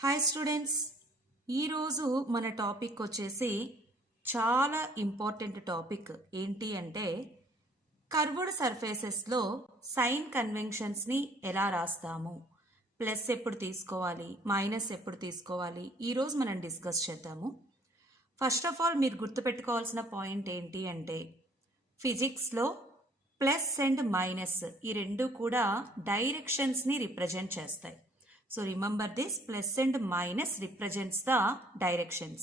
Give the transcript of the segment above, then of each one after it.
Hi students, ఈరోజు మన topic వచ్చేసి చాలా ఇంపార్టెంట్ టాపిక్. ఏంటి అంటే కర్వ్డ్ సర్ఫేసెస్లో సైన్ కన్వెన్షన్స్ని ఎలా రాస్తాము, ప్లస్ ఎప్పుడు తీసుకోవాలి, మైనస్ ఎప్పుడు తీసుకోవాలి, ఈరోజు మనం డిస్కస్ చేద్దాము. ఫస్ట్ ఆఫ్ ఆల్ మీరు గుర్తుపెట్టుకోవాల్సిన పాయింట్ ఏంటి అంటే ఫిజిక్స్లో ప్లస్ అండ్ మైనస్ ఈ రెండు కూడా డైరెక్షన్స్ని రిప్రజెంట్ చేస్తాయి. So remember this, plus and minus represents the directions.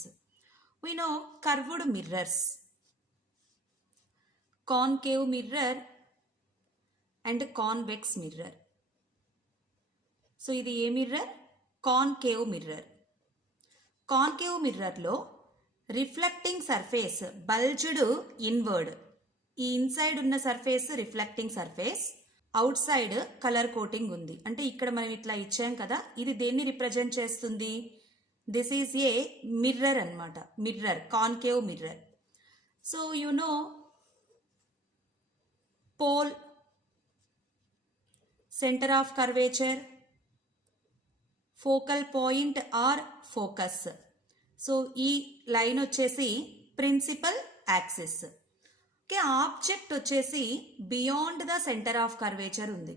We know curved mirrors, concave mirror and convex mirror. So ఇది ఏ మిర్రర్? Concave mirror. కాన్కేవ్ మిర్రర్లో రిఫ్లెక్టింగ్ సర్ఫేస్ బల్జ్డ్ ఇన్వర్డ్. ఈ inside ఉన్న surface reflecting surface, outside colour coating ఉంది. అంటే ఇక్కడ మనం ఇట్లా ఇచ్చాం కదా, ఇది దేన్ని రిప్రజెంట్ చేస్తుంది? దిస్ ఈజ్ ఏ మిర్రర్ అన్నమాట. Mirror, concave mirror. So you know pole, centre of curvature, focal point or focus. So ఈ లైన్ వచ్చేసి ప్రిన్సిపల్ యాక్సిస్. ఆబ్జెక్ట్ వచ్చేసి beyond the centre of curvature ఉంది.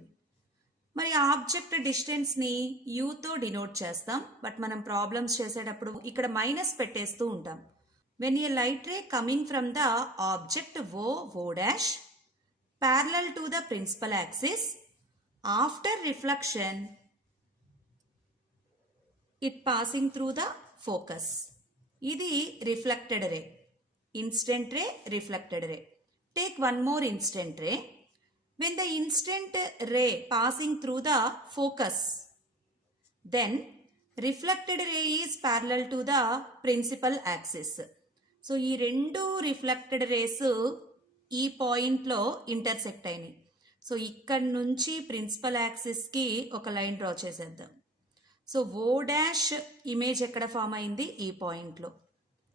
మరి ఆబ్జెక్ట్ డిస్టెన్స్ని యూతో డినోట్ చేస్తాం, బట్ మనం ప్రాబ్లమ్స్ చేసేటప్పుడు ఇక్కడ మైనస్ పెట్టేస్తూ ఉంటాం. When a light ray coming from the object O dash parallel to the principal axis, after reflection it passing through the focus. ఇది reflected ray, incident ray, reflected ray. Take one more instant ray. When the instant ray passing through the focus, then reflected ray is parallel to the principal axis. So ఈ రెండు reflected race ఈ పాయింట్లో intersect అయినాయి. So ఇక్కడ నుంచి principal యాక్సిస్కి ఒక line draw చేసేద్దాం. So O dash image ఎక్కడ ఫామ్ అయింది? ఈ పాయింట్లో.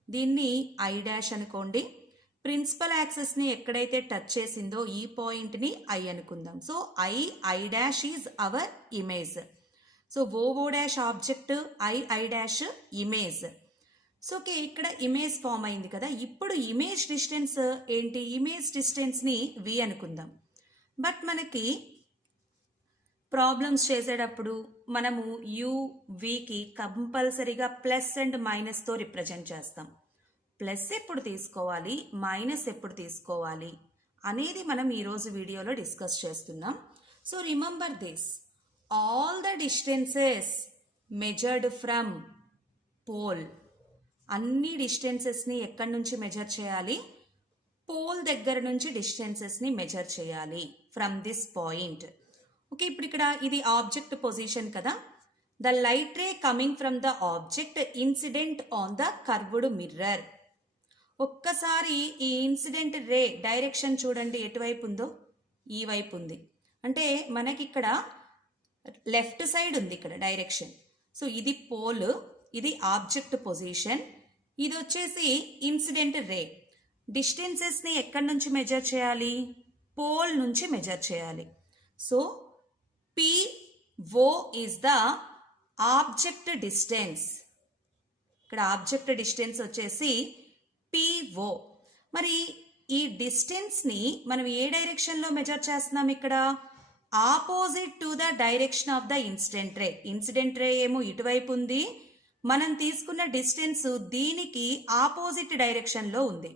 దీన్ని ఐ డాష్ అనుకోండి. ప్రిన్సిపల్ యాక్సిస్ని ఎక్కడైతే టచ్ చేసిందో ఈ పాయింట్ని ఐ అనుకుందాం. So I dash is our image. So O dash object, I dash image. So okay, ఇక్కడ ఇమేజ్ ఫామ్ అయింది కదా. ఇప్పుడు ఇమేజ్ డిస్టెన్స్ ఏంటి? ఇమేజ్ డిస్టెన్స్ని వి అనుకుందాం. బట్ మనకి ప్రాబ్లమ్స్ చేసేటప్పుడు మనము యు వికి కంపల్సరీగా ప్లస్ అండ్ మైనస్తో రిప్రజెంట్ చేస్తాం. ప్లస్ ఎప్పుడు తీసుకోవాలి, మైనస్ ఎప్పుడు తీసుకోవాలి అనేది మనం ఈరోజు వీడియోలో డిస్కస్ చేస్తున్నాం. So remember this, all the distances measured from pole. అన్ని డిస్టెన్సెస్ని ఎక్కడి నుంచి మెజర్ చేయాలి? పోల్ దగ్గర నుంచి డిస్టెన్సెస్ని మెజర్ చేయాలి ఫ్రమ్ దిస్ పాయింట్. ఓకే, ఇప్పుడు ఇక్కడ ఇది ఆబ్జెక్ట్ పొజిషన్ కదా. The light ray coming from the object incident on the curved mirror. ఒక్కసారి ఈ ఇన్సిడెంట్ రే డైరెక్షన్ చూడండి, ఎటువైపు ఉందో? ఈ వైపు ఉంది. అంటే మనకి ఇక్కడ లెఫ్ట్ సైడ్ ఉంది ఇక్కడ డైరెక్షన్. సో ఇది పోల్, ఇది ఆబ్జెక్ట్ పొజిషన్, ఇది వచ్చేసి ఇన్సిడెంట్ రే. డిస్టెన్సెస్ని ఎక్కడి నుంచి మెజర్ చేయాలి? పోల్ నుంచి మెజర్ చేయాలి. So PO is the object distance. ఇక్కడ ఆబ్జెక్ట్ డిస్టెన్స్ వచ్చేసి పిఓ. మరి ఈ డిస్టెన్స్ని మనం ఏ డైరెక్షన్లో మెజర్ చేస్తున్నాం? ఇక్కడ opposite to the direction of the incident ray. Incident రే ఏమో ఇటువైపు ఉంది, మనం తీసుకున్న డిస్టెన్స్ దీనికి ఆపోజిట్ డైరెక్షన్లో ఉంది.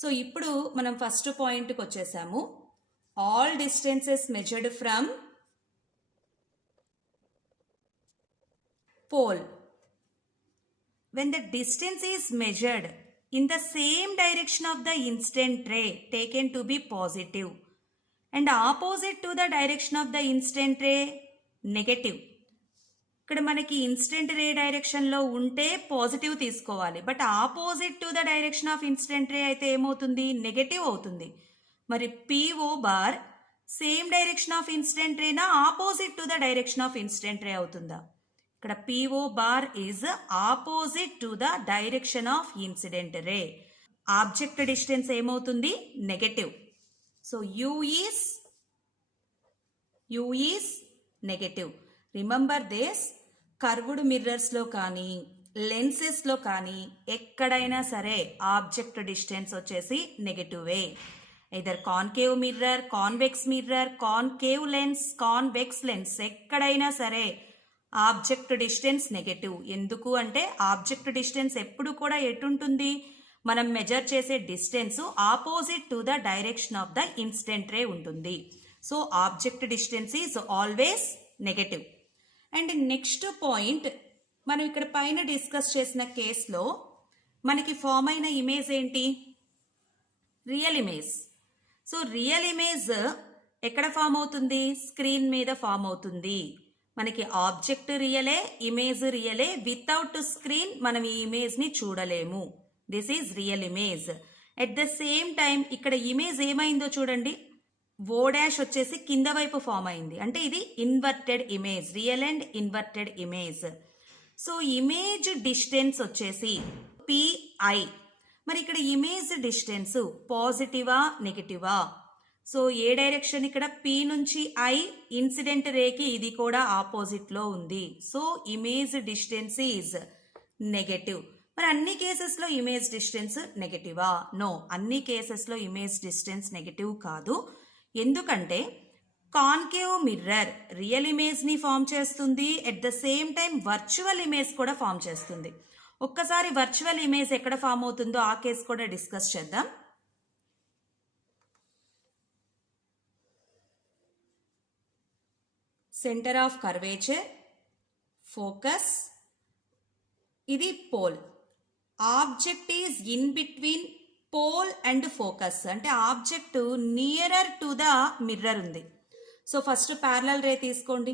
సో ఇప్పుడు మనం ఫస్ట్ పాయింట్కి వచ్చేసాము. All distances measured from pole. When the distance is measured in the same direction of the incident ray taken to be positive and opposite to the direction of the incident ray negative. ఇక్కడ మనకి incident ray డైరెక్షన్లో ఉంటే positive తీసుకోవాలి, but opposite to the direction of incident ray అయితే ఏమవుతుంది? Negative అవుతుంది. మరి PO bar same direction of incident రేనా, opposite to the direction of incident ray అవుతుందా? ఇక్కడ PO bar is opposite to the direction of incident ray. Object distance ఏమవుతుంది? Negative. So U is negative. Remember this, curved మిర్రర్స్లో కానీ లెన్సెస్లో కానీ ఎక్కడైనా సరే ఆబ్జెక్ట్ డిస్టెన్స్ వచ్చేసి నెగటివే. Either concave mirror, convex mirror, concave lens, convex lens ఎక్కడైనా సరే ఆబ్జెక్ట్ డిస్టెన్స్ నెగటివ్. ఎందుకు అంటే ఆబ్జెక్ట్ డిస్టెన్స్ ఎప్పుడు కూడా ఎటుంటుంది, మనం మెజర్ చేసే distance opposite to the direction of the incident ray ఉంటుంది. So object distance is always negative. And next point, మనం ఇక్కడ పైన డిస్కస్ చేసిన కేసులో మనకి ఫామ్ అయిన ఇమేజ్ ఏంటి, real image. So real image ఎక్కడ ఫామ్ అవుతుంది, స్క్రీన్ మీద ఫామ్ అవుతుంది. మనకి ఆబ్జెక్ట్ రియలే, ఇమేజ్ రియలే, వితౌట్ స్క్రీన్ మనం ఈ ఇమేజ్ని చూడలేము. This is real image. At the same time ఇక్కడ ఇమేజ్ ఏమైందో చూడండి, ఓ డాష్ వచ్చేసి కింద వైపు ఫామ్ అయింది, అంటే ఇది inverted image, real and inverted image. So image distance వచ్చేసి పిఐ. మరి ఇక్కడ ఇమేజ్ డిస్టెన్స్ పాజిటివా నెగటివా? సో ఏ డైరెక్షన్, ఇక్కడ పి నుంచి ఐ, ఇన్సిడెంట్ రేకి ఇది కూడా ఆపోజిట్లో ఉంది. So image distance is negative. మరి అన్ని కేసెస్లో ఇమేజ్ డిస్టెన్స్ నెగటివా? నో, అన్ని కేసెస్లో ఇమేజ్ డిస్టెన్స్ నెగటివ్ కాదు. ఎందుకంటే కాన్కేవ్ మిర్రర్ రియల్ ఇమేజ్ని ఫామ్ చేస్తుంది, at the same time virtual image కూడా ఫామ్ చేస్తుంది. ఒక్కసారి వర్చువల్ ఇమేజ్ ఎక్కడ ఫామ్ అవుతుందో ఆ కేసు కూడా డిస్కస్ చేద్దాం. సెంటర్ ఆఫ్ కర్వేచర్, ఫోకస్, ఇది pole. Object is in between pole and focus, అంటే object nearer to the mirror ఉంది. సో ఫస్ట్ ప్యారలల్ రే తీసుకోండి,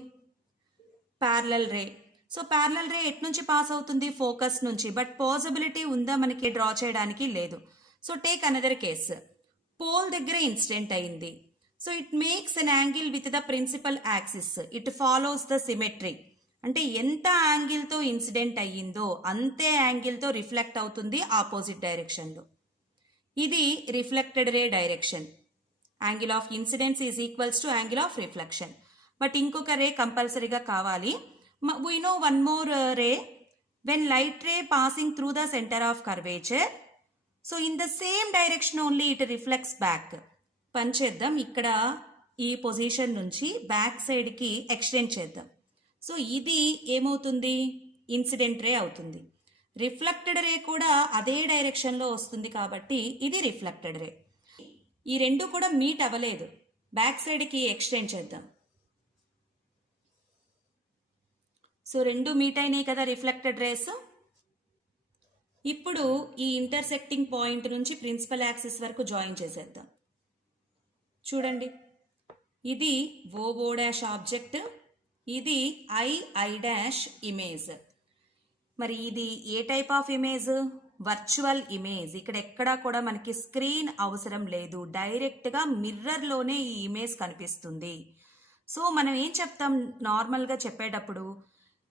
parallel ray. So parallel ray at నుంచి పాస్ అవుతుంది, ఫోకస్ నుంచి. But possibility ఉందా మనకి draw చేయడానికి? లేదు. So take another case, pole దగ్గర ఇన్సిడెంట్ అయింది. So it makes an angle with the principal axis, it follows the symmetry. అంటే ఎంత యాంగిల్తో ఇన్సిడెంట్ అయ్యిందో అంతే యాంగిల్తో రిఫ్లెక్ట్ అవుతుంది ఆపోజిట్ డైరెక్షన్లో. ఇది reflected ray direction. Angle of incidence is equals to angle of reflection. But ఇంకొక రే కంపల్సరీగా కావాలి. We know one more ray, when light ray passing through the centre of curvature, so in the same direction only it reflects back. పని చేద్దాం, ఇక్కడ ఈ position నుంచి back సైడ్కి extend చేద్దాం. సో ఇది ఏమవుతుంది, ఇన్సిడెంట్ రే అవుతుంది. రిఫ్లెక్టెడ్ రే కూడా అదే డైరెక్షన్లో వస్తుంది కాబట్టి ఇది రిఫ్లెక్టెడ్ రే. ఈ రెండు కూడా మీట్ అవ్వలేదు, బ్యాక్ సైడ్కి ఎక్స్టెండ్ చేద్దాం. సో రెండు మీట్ అయినాయి కదా రిఫ్లెక్టెడ్ రేస్. ఇప్పుడు ఈ ఇంటర్సెక్టింగ్ పాయింట్ నుంచి ప్రిన్సిపల్ యాక్సిస్ వరకు జాయిన్ చేసేద్దాం. చూడండి, ఇది ఓ డాష్ ఆబ్జెక్ట్, ఇది ఐ డాష్ ఇమేజ్. మరి ఇది ఏ type of image, virtual image. ఇక్కడ ఎక్కడా కూడా మనకి స్క్రీన్ అవసరం లేదు, డైరెక్ట్గా మిర్రర్లోనే ఈ ఇమేజ్ కనిపిస్తుంది. సో మనం ఏం చెప్తాం నార్మల్గా చెప్పేటప్పుడు,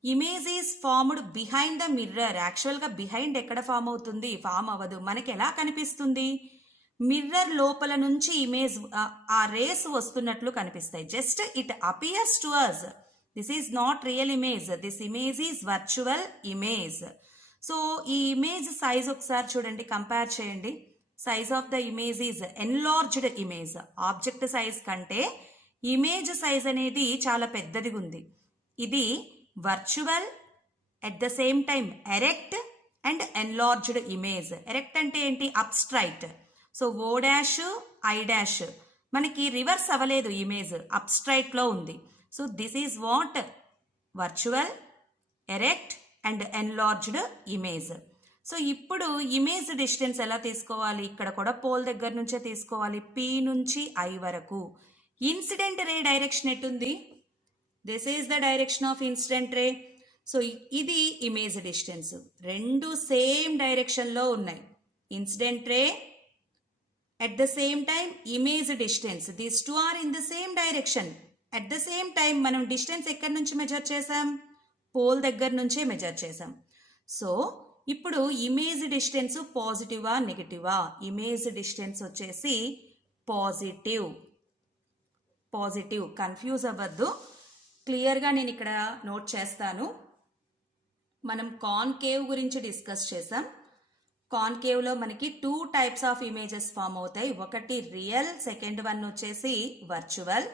image is formed behind the mirror. యాక్చువల్గా బిహైండ్ ఎక్కడ ఫామ్ అవుతుంది, ఫామ్ అవ్వదు. మనకి ఎలా కనిపిస్తుంది, మిర్రర్ లోపల నుంచి ఇమేజ్ ఆ రేస్ వస్తున్నట్లు కనిపిస్తాయి. Just it appears to us. This is not real image, this image is virtual image. So ఈ ఇమేజ్ సైజ్ ఒకసారి చూడండి, కంపేర్ చేయండి. Size of the image is enlarged image. Object size కంటే ఇమేజ్ సైజ్ అనేది చాలా పెద్దదిగా ఉంది. ఇది virtual, at the same time erect and enlarged image. Erect అంటే ఏంటి, అబ్స్ట్రైట్. So O dash I dash మనకి రివర్స్ అవ్వలేదు, ఇమేజ్ అబ్స్ట్రైట్లో ఉంది. So this is what virtual, erect and enlarged image. So ఇప్పుడు ఇమేజ్ డిస్టెన్స్ ఎలా తీసుకోవాలి, ఇక్కడ కూడా పోల్ దగ్గర నుంచే తీసుకోవాలి, పి నుంచి ఐ వరకు. ఇన్సిడెంట్ రే డైరెక్షన్ ఎటుంది, this is the direction of incident ray. So ఇది ఇమేజ్ డిస్టెన్స్, రెండు సేమ్ డైరెక్షన్లో ఉన్నాయి. Incident ray at the same time image distance, these two are in the same direction. At the same time మనం distance ఎక్కడి నుంచి measure చేసాం, pole దగ్గర నుంచే మెజర్ చేసాం. సో ఇప్పుడు ఇమేజ్ డిస్టెన్స్ పాజిటివా నెగిటివా, ఇమేజ్ డిస్టెన్స్ వచ్చేసి పాజిటివ్. పాజిటివ్, కన్ఫ్యూజ్ అవ్వద్దు, క్లియర్గా నేను ఇక్కడ నోట్ చేస్తాను. మనం కాన్కేవ్ గురించి డిస్కస్ చేసాం. కాన్కేవ్లో మనకి 2 టైప్స్ ఆఫ్ ఇమేజెస్ ఫామ్ అవుతాయి. ఒకటి రియల్, సెకండ్ వన్ వచ్చేసి వర్చువల్.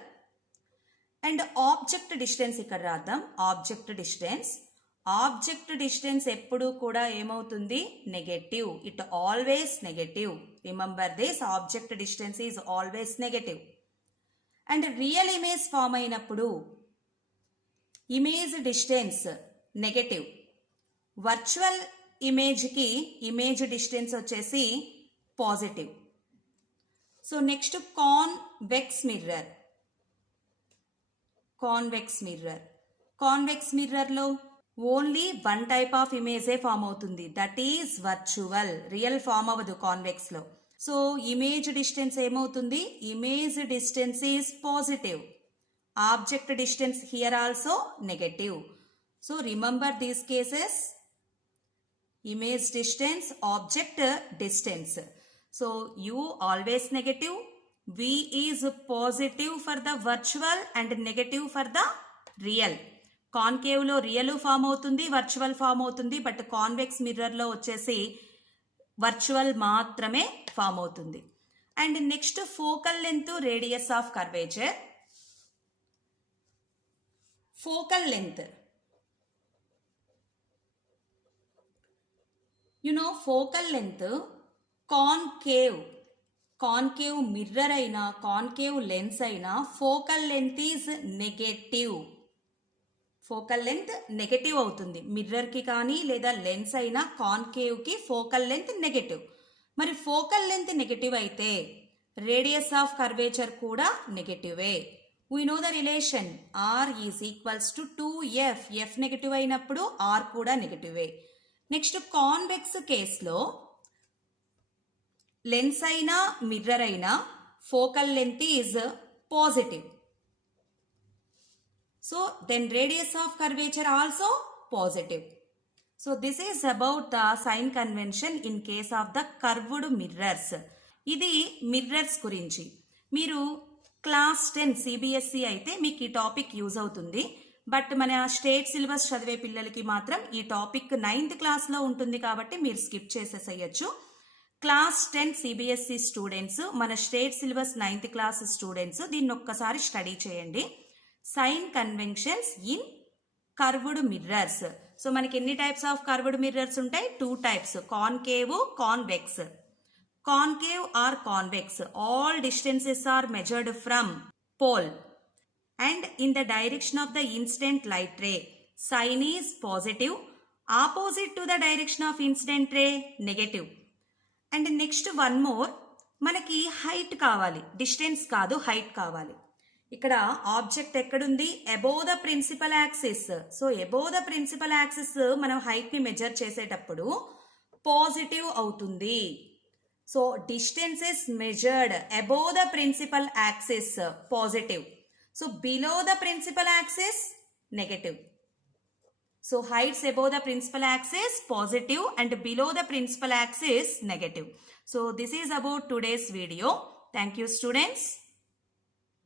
అండ్ ఆబ్జెక్ట్ డిస్టెన్స్ ఇక్కడ రాద్దాం. ఆబ్జెక్ట్ డిస్టెన్స్ ఎప్పుడు కూడా ఏమవుతుంది? Negative. It always negative. Remember this, object distance is always negative. And real image form అయినప్పుడు ఇమేజ్ డిస్టెన్స్ నెగటివ్. వర్చువల్ ఇమేజ్కి ఇమేజ్ డిస్టెన్స్ వచ్చేసి పాజిటివ్. సో నెక్స్ట్ కాన్వెక్స్ మిర్రర్లో only one type of ఇమేజే form అవుతుంది, that is virtual. Real form అవ్వదు కాన్వెక్స్లో. So image distance ఏమవుతుంది? Image distance is positive. Object distance here also negative. So remember these cases, image distance, object distance. So u always negative, v is positive for the virtual and negative for the real. Concave లో real form అవుతుంది, virtual form అవుతుంది. But convex mirror లో వచ్చేసి virtual మాత్రమే form అవుతుంది. And next focal length, radius of curvature. Focal length, focal length concave mirror అయినా concave lens అయినా focal length is negative. Focal length negative అవుతుంది. మిర్రర్కి కానీ లేదా లెన్స్ అయినా కాన్కేవ్కి ఫోకల్ లెంత్ నెగటివ్. మరి ఫోకల్ లెంత్ నెగటివ్ అయితే రేడియస్ ఆఫ్ కర్వేచర్ కూడా నెగటివే. We know the relation r is equals to 2f. f negative అయినప్పుడు r కూడా నెగటివే. నెక్స్ట్ కాన్వెక్స్ కేసులో లెన్స్ అయినా మిర్రర్ అయినా focal length is positive. So then radius of curvature also positive. So this is about the sign convention in case of the curved mirrors. ఇది mirrors గురించి. మీరు class 10 CBSE అయితే మీకు ఈ topic use అవుతుంది. But మన state syllabus చదివే పిల్లలకి మాత్రం ఈ టాపిక్ 9th క్లాస్లో ఉంటుంది కాబట్టి మీరు స్కిప్ చేసేసేయచ్చు. క్లాస్ 10 సిబిఎస్ఈ స్టూడెంట్స్, మన state syllabus 9th class students దీన్ని ఒక్కసారి స్టడీ చేయండి. Sign conventions in curved mirrors. So మనకి ఎన్ని టైప్స్ ఆఫ్ కర్వ్డ్ మిర్రర్స్ ఉంటాయి? 2 types, concave, convex. Concave or convex, all distances are measured from pole and in the direction of the incident light ray. Sign is positive, opposite to the direction of incident ray negative. And next one more, మనకి height కావాలి, distance కాదు, height కావాలి. ఇక్కడ object ఎక్కడుంది? Above the principal axis. So above the principal axis మనం height ని measure చేసేటప్పుడు positive అవుతుంది. So distance is measured above the principal axis, positive. So below the principal axis, negative. So heights above the principal axis positive and below the principal axis negative. So this is about today's video. Thank you students.